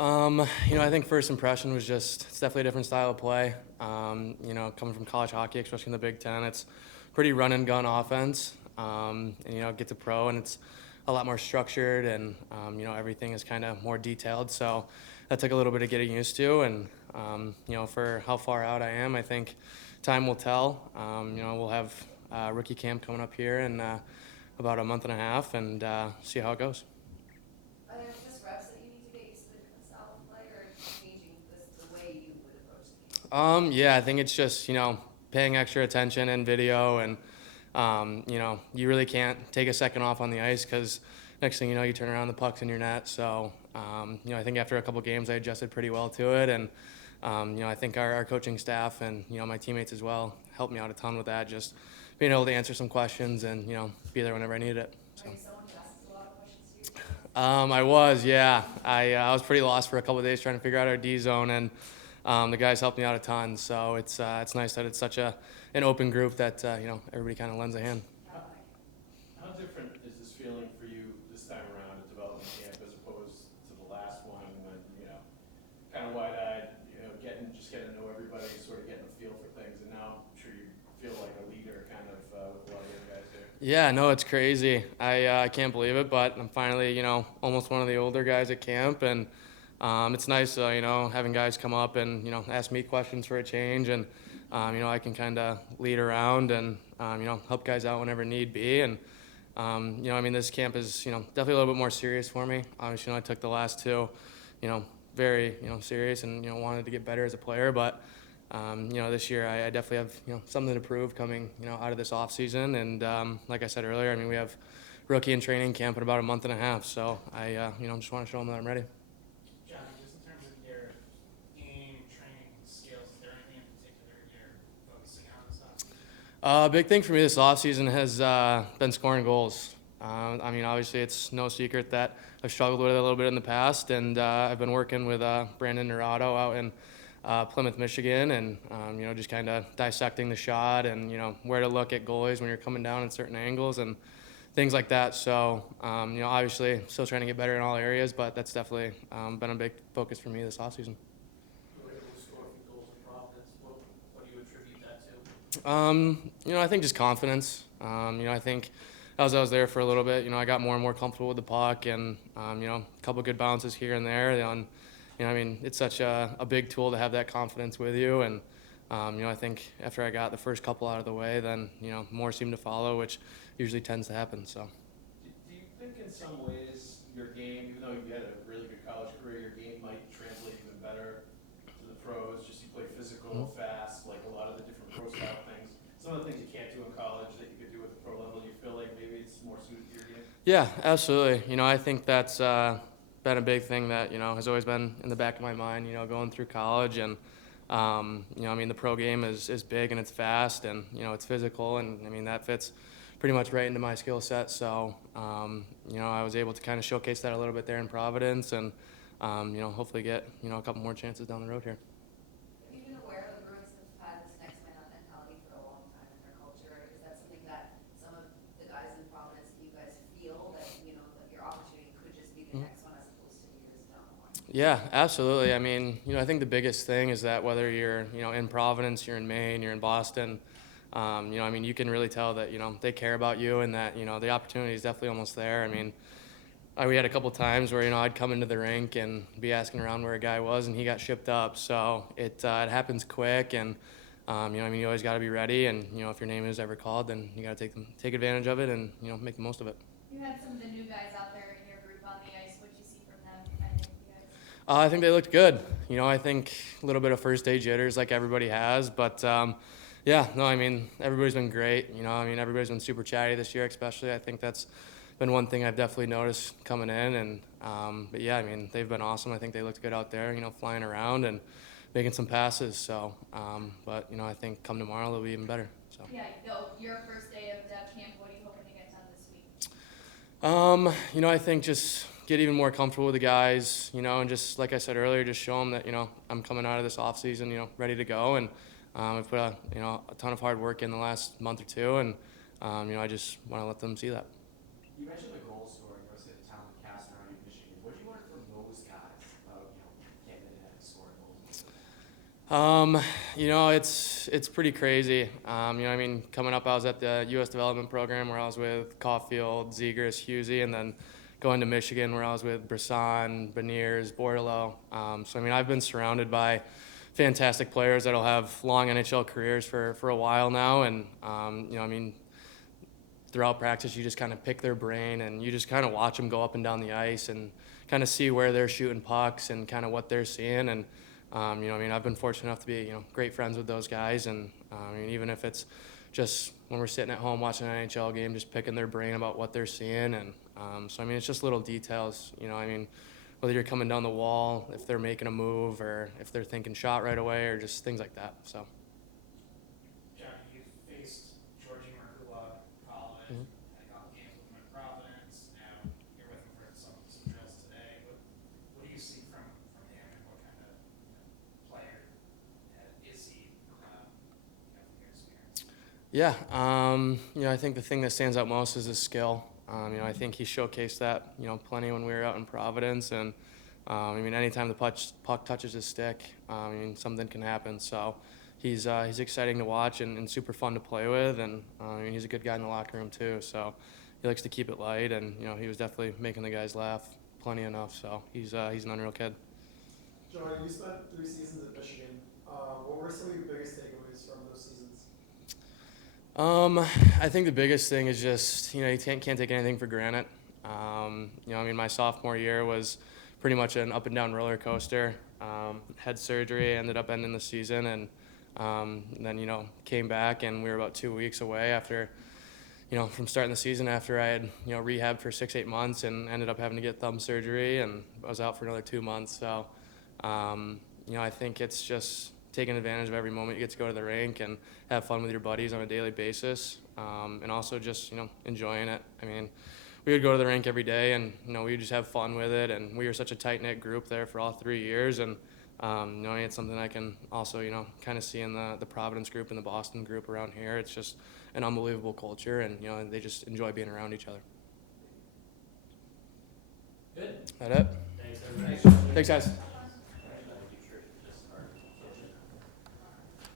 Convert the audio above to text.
I think first impression was just it's definitely a different style of play. Coming from college hockey, especially in the Big Ten, it's pretty run and gun offense. Get to pro and it's a lot more structured and everything is kind of more detailed. So that took a little bit of getting used to. And for how far out I am, I think time will tell. We'll have rookie camp coming up here in about a month and a half and see how it goes. Are there just reps that you need to get used to the different style of play, or changing the way you would approach the game? Yeah, I think it's just, paying extra attention in video and, you really can't take a second off on the ice because next thing you know, you turn around, the puck's in your net. So, I think after a couple games, I adjusted pretty well to it. And, I think our coaching staff and, my teammates as well helped me out a ton with that, just being able to answer some questions and, be there whenever I needed it. So. Are you someone who asks a lot of questions to your I was, yeah. I was pretty lost for a couple of days trying to figure out our D zone, and the guys helped me out a ton. So it's nice that it's such an open group that everybody kind of lends a hand. How different is this feeling for you this time around at development camp as opposed to the last one when kind of wide-eyed, getting to know everybody, sort of getting a feel for things, and now I'm sure you feel like a leader kind of with a lot of the other guys there. Yeah, no, it's crazy. I can't believe it, but I'm finally, almost one of the older guys at camp, and it's nice, having guys come up and, ask me questions for a change, and, I can kind of lead around and, help guys out whenever need be, and, this camp is, definitely a little bit more serious for me. Obviously, I took the last two, very, serious and, wanted to get better as a player, but this year I definitely have something to prove coming out of this off season, and like I said earlier, we have rookie and training camp in about a month and a half, so I just want to show them that I'm ready. Johnny, just in terms of your game training skills, is there anything in particular you're focusing on this offseason? Big thing for me this offseason has been scoring goals. Obviously it's no secret that I've struggled with it a little bit in the past, and I've been working with Brandon Nerado out in Plymouth, Michigan, and just kind of dissecting the shot and where to look at goalies when you're coming down in certain angles and things like that. So obviously still trying to get better in all areas, but that's definitely been a big focus for me this offseason. You were able to score a few goals in Providence. What do you attribute that to? I think just confidence. I think as I was there for a little bit, I got more and more comfortable with the puck, and a couple good bounces here and there. It's such a big tool to have that confidence with you, and I think after I got the first couple out of the way, then more seemed to follow, which usually tends to happen. So. Do you think in some ways your game, even though you had a really good college career, your game might translate even better to the pros? Just you play physical, fast, like a lot of the different pro style things. Some of the things you can't do in college that you could do at the pro level. You feel like maybe it's more suited to your game? Yeah, absolutely. I think that's been a big thing that has always been in the back of my mind. Going through college, and the pro game is big and it's fast and it's physical, and that fits pretty much right into my skill set. So I was able to kind of showcase that a little bit there in Providence, and hopefully get a couple more chances down the road here. Have you been aware of the Bruins have had this next man up mentality for a long time in their culture? Is that something that some of the guys in Providence, you guys feel that that your opportunity could just be the next one as opposed to years down the line? Yeah, absolutely. I think the biggest thing is that whether you're, in Providence, you're in Maine, you're in Boston, you can really tell that, they care about you, and that, the opportunity is definitely almost there. We had a couple times where, I'd come into the rink and be asking around where a guy was, and he got shipped up. So it happens quick, and, you always got to be ready. And, if your name is ever called, then you got to take advantage of it and, make the most of it. You had some of the new guys out there in your group on the ice. What did you see from them? I think you guys. I think they looked good. I think a little bit of first day jitters like everybody has, but everybody's been great. Everybody's been super chatty this year, especially. I think that's been one thing I've definitely noticed coming in, and they've been awesome. I think they looked good out there, flying around and making some passes. So, I think come tomorrow they'll be even better. So. Yeah, your first day of camp. What are you hoping to get done this week? I think just get even more comfortable with the guys, and just like I said earlier, just show them that I'm coming out of this off season, ready to go, and I've put a ton of hard work in the last month or two, and I just want to let them see that. You mentioned the goal scoring, obviously the talented cast around you in Michigan. What do you learn from those guys about You know, it's pretty crazy. You know, I mean, coming up, I was at the U.S. development program where I was with Caulfield, Zegers, Husey, and then going to Michigan where I was with Brisson, Beniers, Bordelot. So, I mean, I've been surrounded by fantastic players that'll have long NHL careers for a while now. And, you know, I mean, throughout practice, you just kind of pick their brain and you just kind of watch them go up and down the ice and kind of see where they're shooting pucks and kind of what they're seeing. And, you know, I mean, I've been fortunate enough to be, you know, great friends with those guys. And, I mean, even if it's just when we're sitting at home watching an NHL game, just picking their brain about what they're seeing. And so, I mean, it's just little details, you know, I mean, whether you're coming down the wall, if they're making a move or if they're thinking shot right away or just things like that. So. Johnny, you faced Georgie Merkula in college, Mhm. had a couple games with him at Providence. Now you're with him for some drills today. What do you see from him, and what kind of player is he? From your experience. Yeah, you know, I think the thing that stands out most is his skill. You know, I think he showcased that, you know, plenty when we were out in Providence. And, I mean, anytime the puck touches his stick, I mean, something can happen. So he's exciting to watch and super fun to play with. And, I mean, he's a good guy in the locker room, too. So he likes to keep it light. And, you know, he was definitely making the guys laugh plenty enough. So he's an unreal kid. Johnny, you spent 3 seasons at Michigan. What were some of your biggest takeaways from those seasons? I think the biggest thing is just, you know, you can't take anything for granted. You know, I mean, my sophomore year was pretty much an up and down roller coaster. Had surgery, ended up ending the season, and then, you know, came back, and we were about 2 weeks away after, you know, from starting the season after I had, you know, rehabbed for 6-8 months and ended up having to get thumb surgery, and I was out for another 2 months. So, you know, I think it's just taking advantage of every moment you get to go to the rink and have fun with your buddies on a daily basis, and also just, you know, enjoying it. I mean, we would go to the rink every day, and, you know, we would just have fun with it, and we were such a tight-knit group there for all 3 years, and, you know, it's something I can also, you know, kind of see in the Providence group and the Boston group around here. It's just an unbelievable culture, and, you know, they just enjoy being around each other. Good. That it? Thanks, everybody. Thanks, guys.